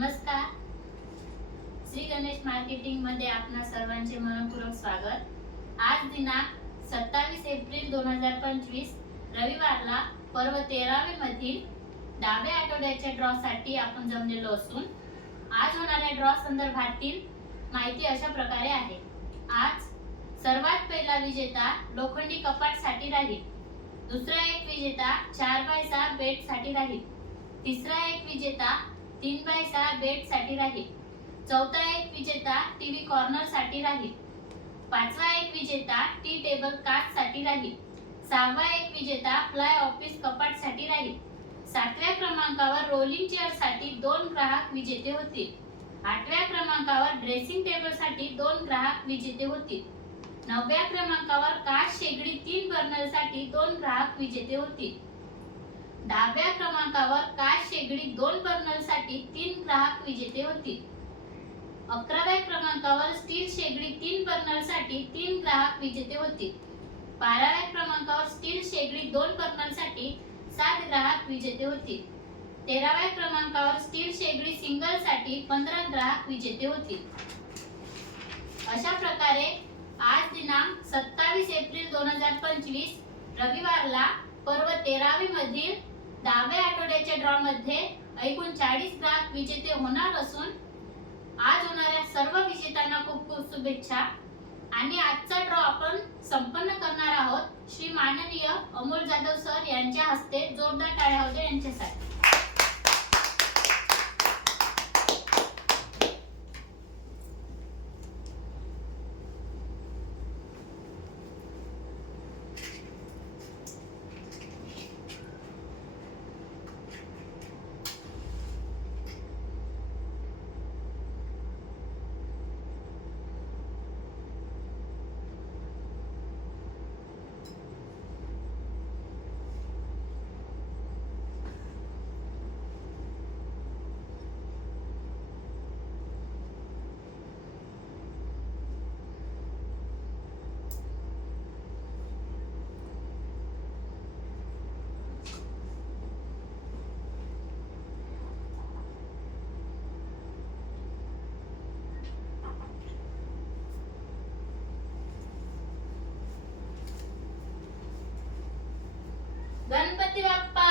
नमस्कार. श्री गणेश मार्केटिंगमध्ये आपणा सर्वांचे मनपूर्वक स्वागत. आज दिनांक सत्तावीस एप्रिल दोन हजार पंचवीस रविवारला पर्व तेरावे मधील डाव्या आठवड्याच्या ड्रॉ साठी आपण जमलेलो असून आज होणाऱ्या ड्रॉ संदर्भातील माहिती अशा प्रकारे आहे. आज सर्वात पहिला विजेता लोखंडी कपाटसाठी राहील. दुसरा एक विजेता चार बाय सहा बेडसाठी राहील. तिसरा एक विजेता तीन बाय सहा बेडसाठी राहील. चौथा एक विजेता टीव्ही कॉर्नरसाठी राहील. पाचवा एक विजेता टी टेबल काच साठी राहील. सहावा एक विजेता फ्लाय ऑफिस कपाटसाठी राहील. सातव्या क्रमांकावर रोलिंग चेअरसाठी दोन ग्राहक विजेते होतील. आठव्या क्रमांकावर ड्रेसिंग टेबलसाठी दोन ग्राहक विजेते होतील. नवव्या क्रमांकावर काच शेगडी तीन बर्नरसाठी दोन ग्राहक विजेते होतील. दहाव्या क्रमांकावर काय शेगडी दोन बर्नरसाठी तीन ग्राहक विजेते होतील अकराव्या क्रमांकावर स्टील शेगडी तीन बर्नरसाठी तीन ग्राहक विजेते होतील बाराव्या क्रमांकावर स्टील शेगडी दोन बर्नरसाठी सात ग्राहक विजेते होतील तेराव्या क्रमांकावर स्टील शेगडी सिंगलसाठी पंधरा ग्राहक विजेते होतील अशा प्रकारे आज दिनांक सत्तावीस एप्रिल दोन हजार पंचवीस रविवारला पर्व तेरावी मधील दहाव्या आठवड्याच्या ड्रॉ मध्ये एकूण चाळीस ग्राहक विजेते होणार असून आज होणाऱ्या सर्व विजेत्यांना खूप खूप शुभेच्छा. आणि आजचा ड्रॉ आपण संपन्न करणार आहोत. श्री माननीय अमोल जाधव सर यांच्या हस्ते जोरदार टाळ्या होत्या यांच्यासाठी. बाप्पा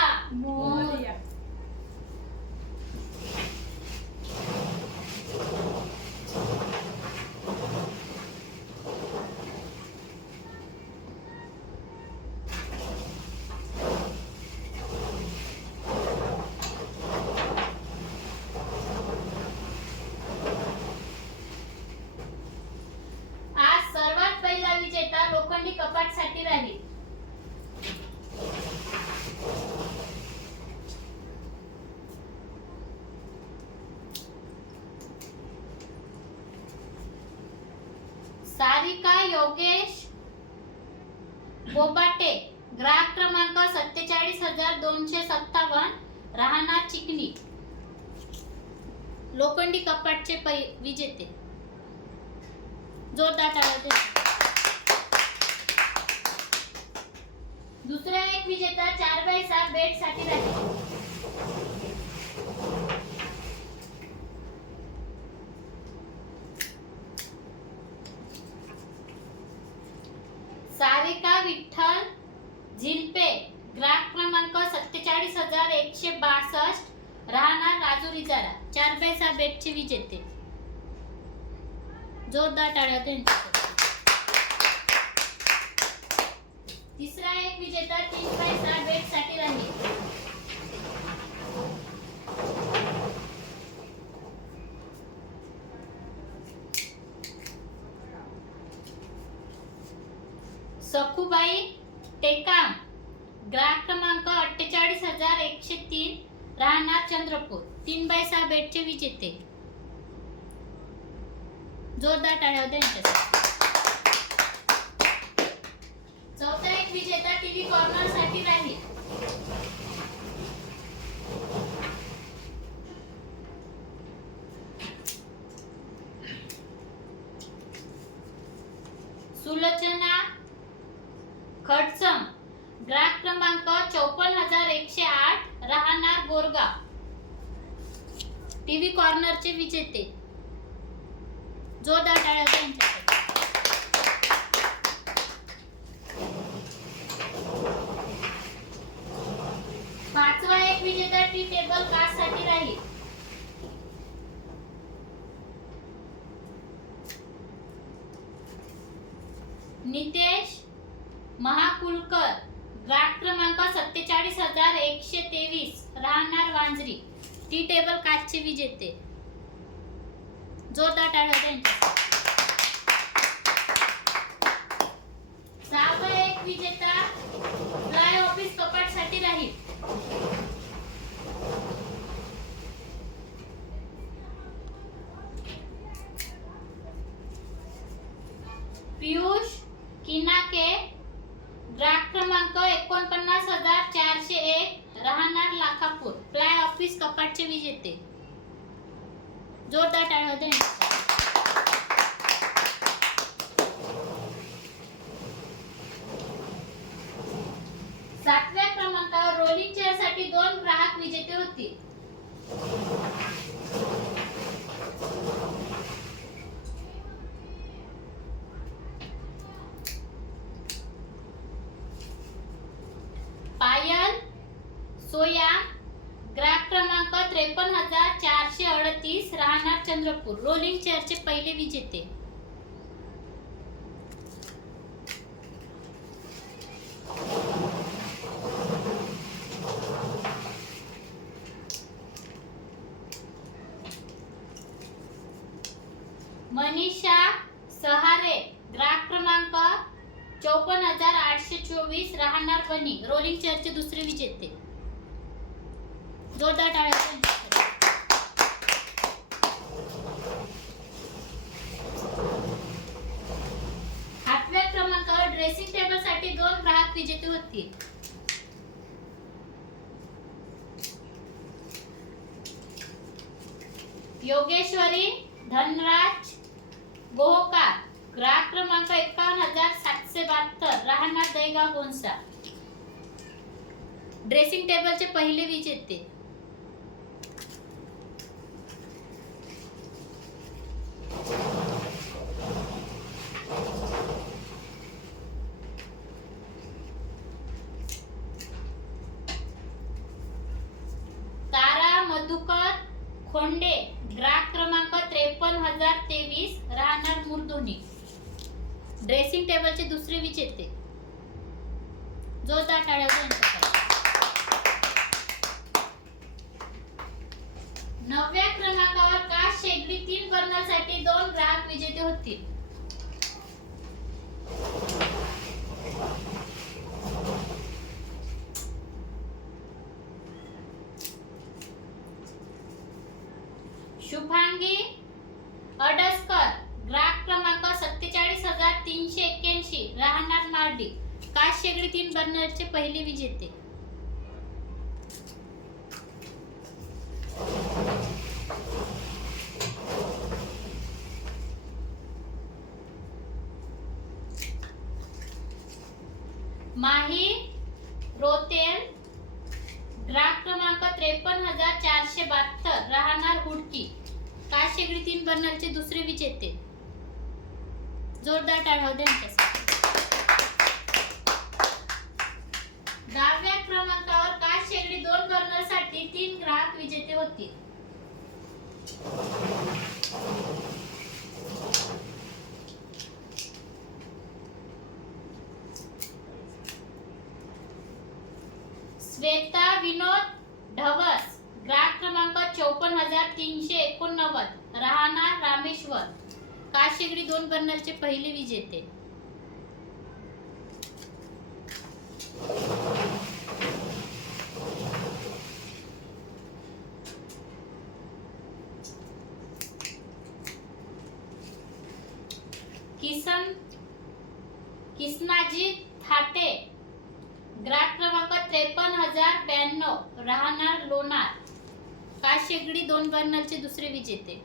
योगेश बोबाटे ग्राहक क्रमांक सत्तेचाळीस हजार दोनशे सत्तावन्न राहणार चिकनी लोखंडी कपाटचे पै विजेते. जोरदार टाळ्या दुसरा एक विजेता चार बाय सात बेडसाठी राहील सारिका विठ्ठल झिलपे ग्राहक क्रमांक सत्तेचाळीस हजार एकशे राहणार राजुरी. जरा चार बाय सहा विजेते. जोरदार टाळ्या तिसरा एक विजेता तीन बाय सहा साठी राहील. सखुबाई टेकाम. ग्राहक क्रमांक अठ्ठेचाळीस हजार एकशे तीन. राहणार चंद्रपूर. तीन बाय सहा बेडचे विजेते. जोरदार टाळ्या होत्या यांच्यासाठी. चौथा एक विजेता टीव्ही कॉर्नरसाठी राहील. सुलोचना खडसम. ग्राहक क्रमांक चौपन्न हजार एकशे आठ. राहणार बोरगाव. टीव्ही कॉर्नरचे विजेते. जोरदार टाळ्या वाजवा पाचवा एक विजेता टी टेबल कास्टसाठी राहील नितेश महाकुलकर ग्राहक क्रमांक सत्तेचाळीस हजार एकशे तेवीस राहणार वांजरी. टी टेबल काचचे विजेते. जोरदार टाळ्या वाजवा यांच्यासाठी. सहावा एक विजेता फ्लाय ऑफिस कपाटसाठी राहील पियुष किनाके ग्राहक क्रमांक एकोणपन्नास हजार चारशे एक राहणार लाखापूर फ्लाय ऑफिस कपाटचे विजेते जोरदार टाळ्या वाजवा यांच्यासाठी. सातव्या क्रमांकावर रोलिंग चेअरसाठी दोन ग्राहक विजेते होतील पायल सोया ग्राहक क्रमांक त्रेपन्न हजार चारशे अडतीस राहणार चंद्रपूर रोलिंग चेअरचे पहिले विजेते मनीषा सहारे ग्राहक क्रमांक चौपन्न हजार आठशे चोवीस राहणार बनी रोलिंग चेअरचे दुसरे विजेते जोरदार टाळ्या वाजवा यांच्यासाठी. आठव्या क्रमांकावर ड्रेसिंग टेबलसाठी दोन ग्राहक विजेते होतील योगेश्वरी धनराज गोहकार. ग्राहक क्रमांक एकावन्न हजार सातशे बहात्तर. राहणार दहीगाव गोंसा ड्रेसिंग टेबलचे पहिले विजेते. खोंडे ग्राहक क्रमांक त्रेपन्न हजार तेवीस राहणार मुरदोनी. ड्रेसिंग टेबलचे दुसरे विजेते. जोरदार टाळ्या नवव्या क्रमांकावर काश शेगडी तीन बर्नरसाठी दोन ग्राहक विजेते होतील शुभांगी अडसकर ग्राहक क्रमांक सत्तेचाळीस हजार तीनशे एक्क्याऐंशी राहणार मार्डी पाच शेगडी तीन बर्नरचे पहिले विजेते. माही रोतेल ग्राहक क्रमांक त्रेपन्न हजार चारशे बहात्तर राहणार हुडकी. काश शेगडी तीन बर्नरचे दुसरे विजेते. जोरदार टाळ्या द्या यांच्यासाठी. दहाव्या क्रमांकावर काश शेगडी दोन बर्नरसाठी तीन होती. श्वेता विनोद ढवस ग्राहक क्रमांक चौपन्न हजार तीनशे एकोणनव्वद राहणार रामेश्वर काश शेगडी दोन बर्नरचे पहिले विजेते किसन किसनाजी थाटे ग्राहक क्रमांक त्रेपन्न हजार ब्याण्णव राहणार लोणार काश शेगडी दोन बर्नरचे दुसरे विजेते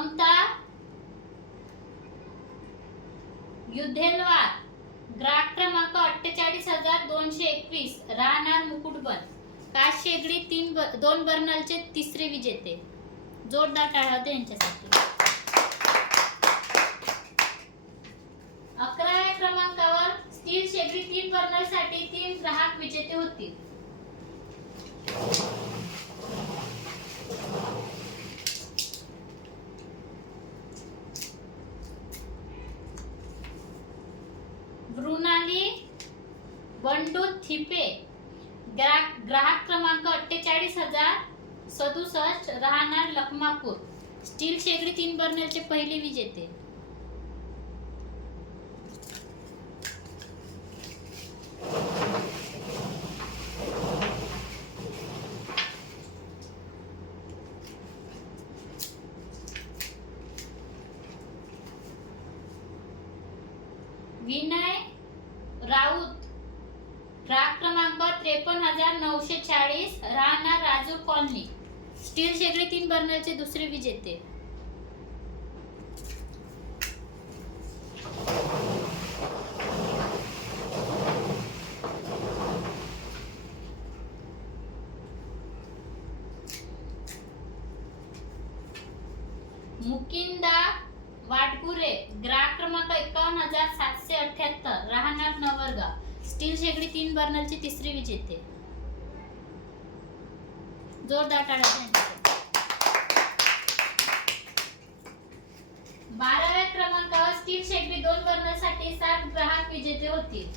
ममता युद्धेलवार ग्राहक क्रमांक अठ्ठेचाळीस हजार दोनशे एकवीस राहणार मुकुटबन. काश शेगडी तीन ब- दोन बर्नलचे तिसरे विजेते. जोरदार टाळा होते यांच्यासाठी. अकराव्या क्रमांकावर स्टील शेगडी तीन बर्नलसाठी तीन ग्राहक विजेते होतील मृणाली बंडू थिपे ग्राहक ग्राहक क्रमांक अठ्ठेचाळीस हजार सदुसष्ट राहणार लखमापूर. स्टील शेगडी तीन बर्नरचे पहिले विजेते विनय राऊत ग्राहक क्रमांक त्रेपन्न हजार नऊशे चाळीस राहणार राजूर कॉलनी स्टील शेगडी तीन बर्नरचे दुसरे विजेते मुकिंदा वाटपुरे ग्राहक क्रमांक एकावन्न हजार सातशे अठ्याहत्तर राहणार नवरगाव स्टील शेगडी तीन बर्नरची तिसरी विजेते. जोरदार टाळ्या बाराव्या क्रमांकावर स्टील शेगडी दोन बर्नरसाठी सात ग्राहक विजेते होतील.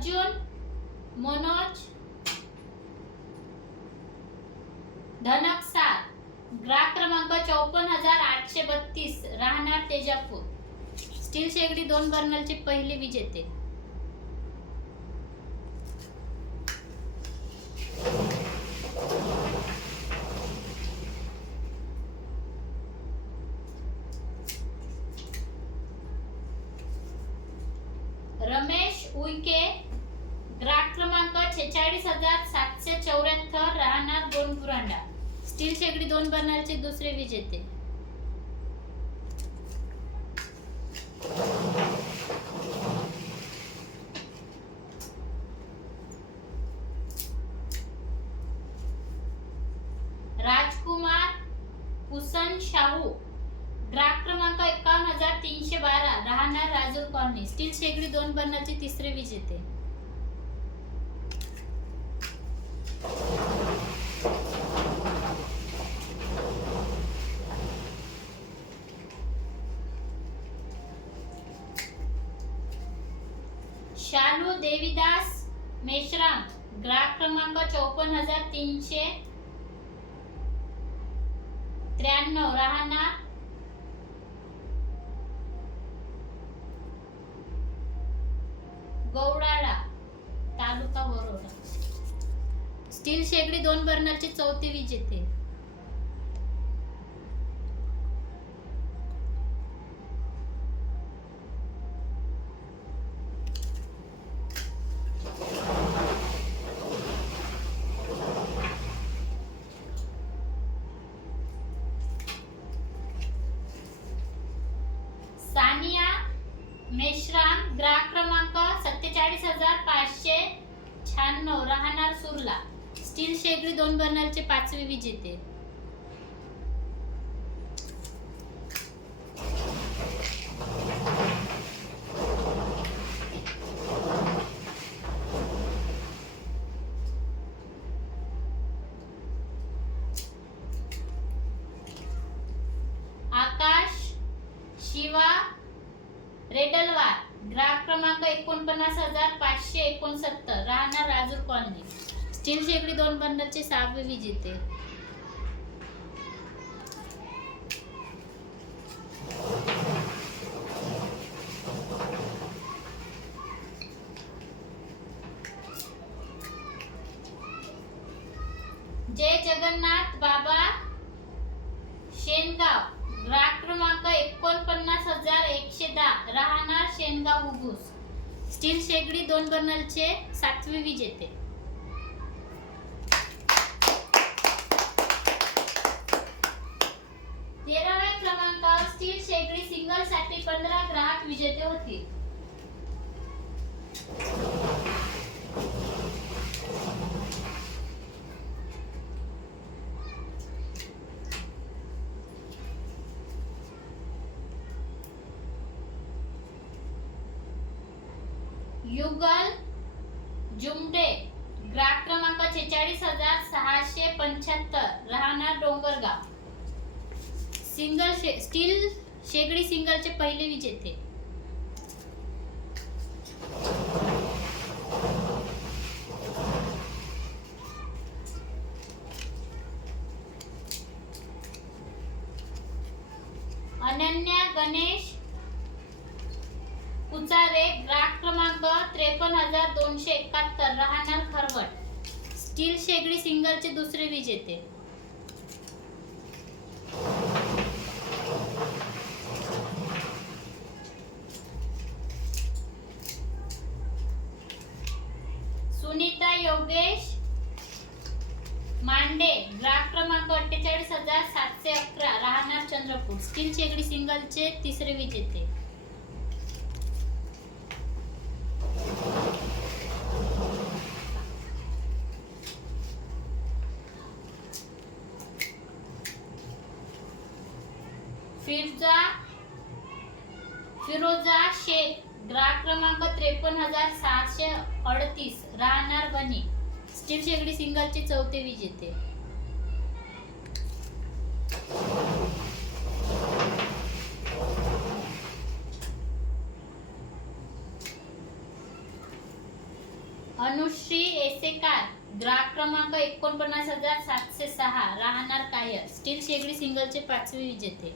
अर्जुन मनोज धनक सात ग्राहक क्रमांक चौपन्न हजार आठशे बत्तीस. राहणार तेजापूर. स्टील शेगडी दोन बर्नलचे पहिले विजेते. शेहेचाळीस हजार सातशे चौऱ्याहत्तर राहणार दोन पुरांडा. स्टील शेगडी दोन बर्नरचे दुसरे विजेते. राजकुमार कुसन शाहू ग्राहक क्रमांक एकावन्न हजार तीनशे बारा राहणार राजूर कॉलनी. स्टील शेगडी दोन बर्नरचे तिसरे विजेते. शालू देवीदास मेश्राम ग्राहक क्रमांक चौपन्न हजार तीनशे त्र्याण्णव. राहणार गौडाळा तालुका वरोडा. स्टील शेगडी दोन बर्नरचे चौथे विजेते. सानिया मेश्राम ग्राहक क्रमांक सत्तेचाळीस हजार पाचशे शहाण्णव राहणार सुरला. स्टील शेगडी दोन बर्नरचे पाचवे विजेते आकाश शिवा रेडलवार ग्राहक क्रमांक एकोणपन्नास हजार पाचशे एकोणसत्तर राहणार राजूर कॉलनी स्टील शेगडी दोन बंडलचे सहावे विजेते जय जगन्नाथ बाबा शेनगाव ग्राहक क्रमांक एकोणपन्नास हजार एकशे दहा राहणार शेनगाव स्टील शेगडी दोन बर्नलचे सातवे विजेते क्रमांकावर स्टील शेगडी सिंगलसाठी पंधरा ग्राहक विजेते होतील युगल जुमडे ग्राहक क्रमांक छेचाळीस हजार सहाशे पंच्याहत्तर. राहणार डोंगरगाव. सिंगल शे स्टील शेगडी सिंगलचे पहिले विजेते अनन्या गणेश कुचारे ग्राहक क्रमांक त्रेपन्न हजार दोनशे एकाहत्तर राहणार खरवट स्टील शेगडी सिंगलचे दुसरे विजेते सुनीता योगेश मांडे ग्राहक क्रमांक अठ्ठेचाळीस हजार सातशे अकरा राहणार चंद्रपूर स्टील शेगडी सिंगलचे तिसरे विजेते फिरजा फिरोजा शेख ग्राहक क्रमांक त्रेपन्न हजार सहाशे अडतीस राहणार बनी. स्टील शेगडी सिंगलचे चौथे विजेते. अनुश्री एसेकार ग्राहक क्रमांक एकोणपन्नास हजार सातशे सहा राहणार कायर. स्टील शेगडी सिंगलचे पाचवे विजेते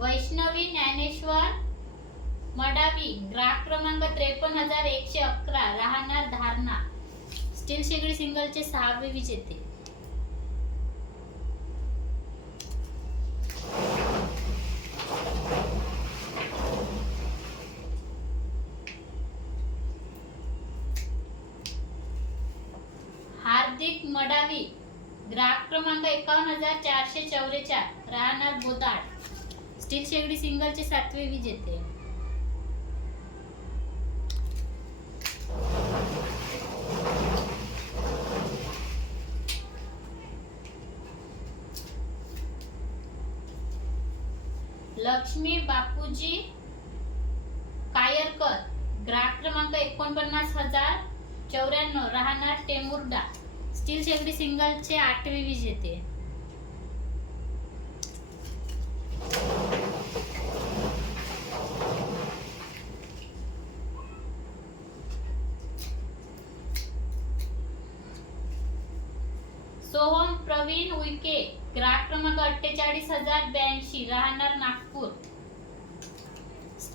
वैष्णवी ज्ञानेश्वर मडावी ग्राहक क्रमांक त्रेपन्न हजार एकशे अकरा राहणार धारणा. स्टील शेगडी सिंगलचे सहावे विजेते. हार्दिक मडावी ग्राहक क्रमांक एकावन्न हजार चारशे चौवेचाळ राहणार बोदाड. स्टील शेगडी सिंगलचे सातवे विजेते. लक्ष्मी बापूजी कायरकर ग्राहक क्रमांक एकोणपन्नास हजार चौऱ्याण्णव राहणार टेमुर्डा. स्टील शेगडी सिंगलचे आठवे विजेते सोहम प्रवीण उईके ग्राहक क्रमांक अठ्ठेचाळीस हजार ब्याऐंशी राहणार नागपूर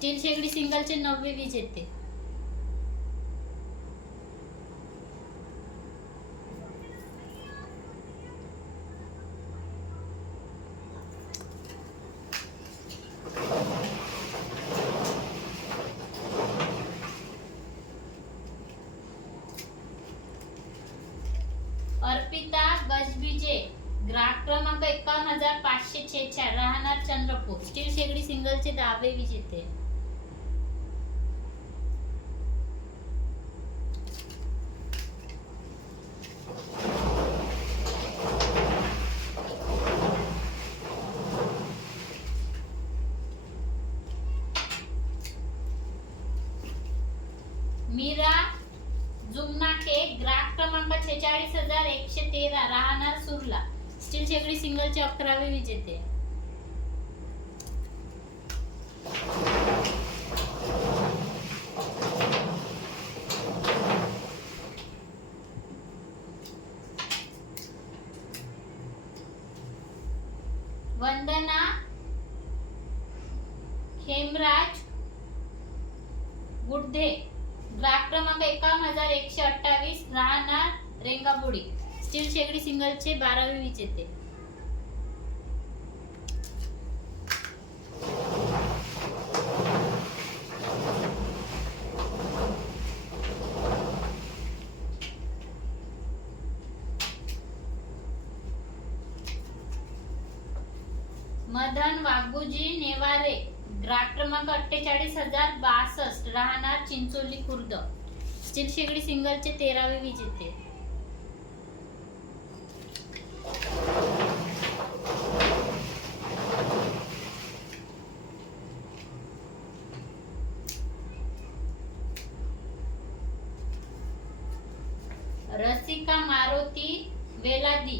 स्टील शेगडी सिंगलचे नववे येते. अर्पिता गजबीजे ग्राहक क्रमांक एकावन्न हजार पाचशे छेचाळ राहणार चंद्रपूर. स्टील शेगडी सिंगलचे दहावे विजेते मीरा जुमनाके ग्राहक क्रमांक छेचाळीस हजार एकशे तेरा राहणार सुरला स्टील शेगडी सिंगलचे अकरावे विजेते. वंदना. खेमराज गुडधे ग्राहक क्रमांक एकावन्न हजार एकशे अठ्ठावीस. राहणार रेंगाबोडी स्टील शेगडी सिंगलचे बारावे विजेते. मदन वाघुजी नेवारे ग्राहक क्रमांक अठ्ठेचाळीस हजार बासष्ट राहणार चिंचोली खुर्द. चिलशेगडी सिंगलचे तेरावे विजेते रसिका मारुती वेलादी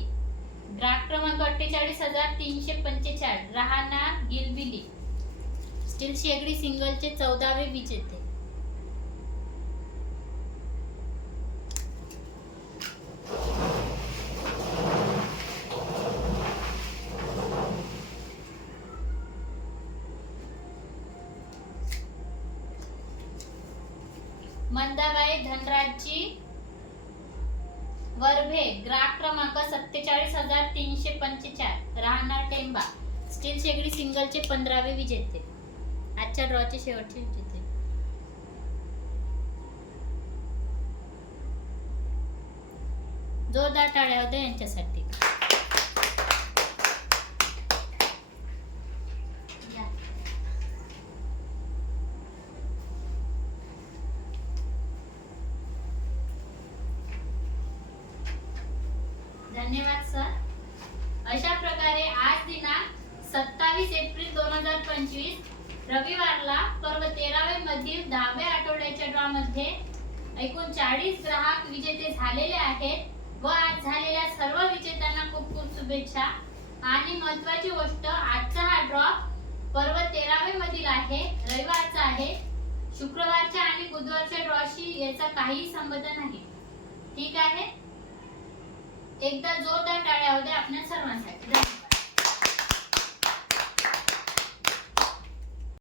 ग्राहक क्रमांक अठ्ठेचाळीस हजार तीनशे पंचेचाळीस राहणार गिलबिली स्टील शेगडी चौदावे विजेते मंदाबाई धनराजजी वर्भे ग्राहक क्रमांक सत्तेचाळीस हजार तीनशे पंचेचाळीस राहणार टेंबा. स्टील शेगडी सिंगलचे पंधरावे विजेते आजच्या ड्रॉची शेवटची जिथे जोरदार टाळ्या होत्या यांच्यासाठी. धन्यवाद सर. अशा प्रकारे आज दिनांक सत्तावीस एप्रिल दोन हजार पंचवीस रविवारला पर्व तेरावे मधील दहाव्या आठवड्याच्या ड्रॉ मध्ये एकूण चाळीस ग्राहक विजेते झालेले आहेत व आज झालेल्या सर्व विजेत्यांना खूप खूप शुभेच्छा. आणि महत्वाची गोष्ट आजचा हा ड्रॉ पर्व तेरावे मधील आहे रविवारचा आहे. शुक्रवारच्या आणि बुधवारच्या ड्रॉशी याचा काही संबंध नाही. ठीक आहे? एकदा जोरदार टाळ्या होत्या आपल्या सर्वांसाठी.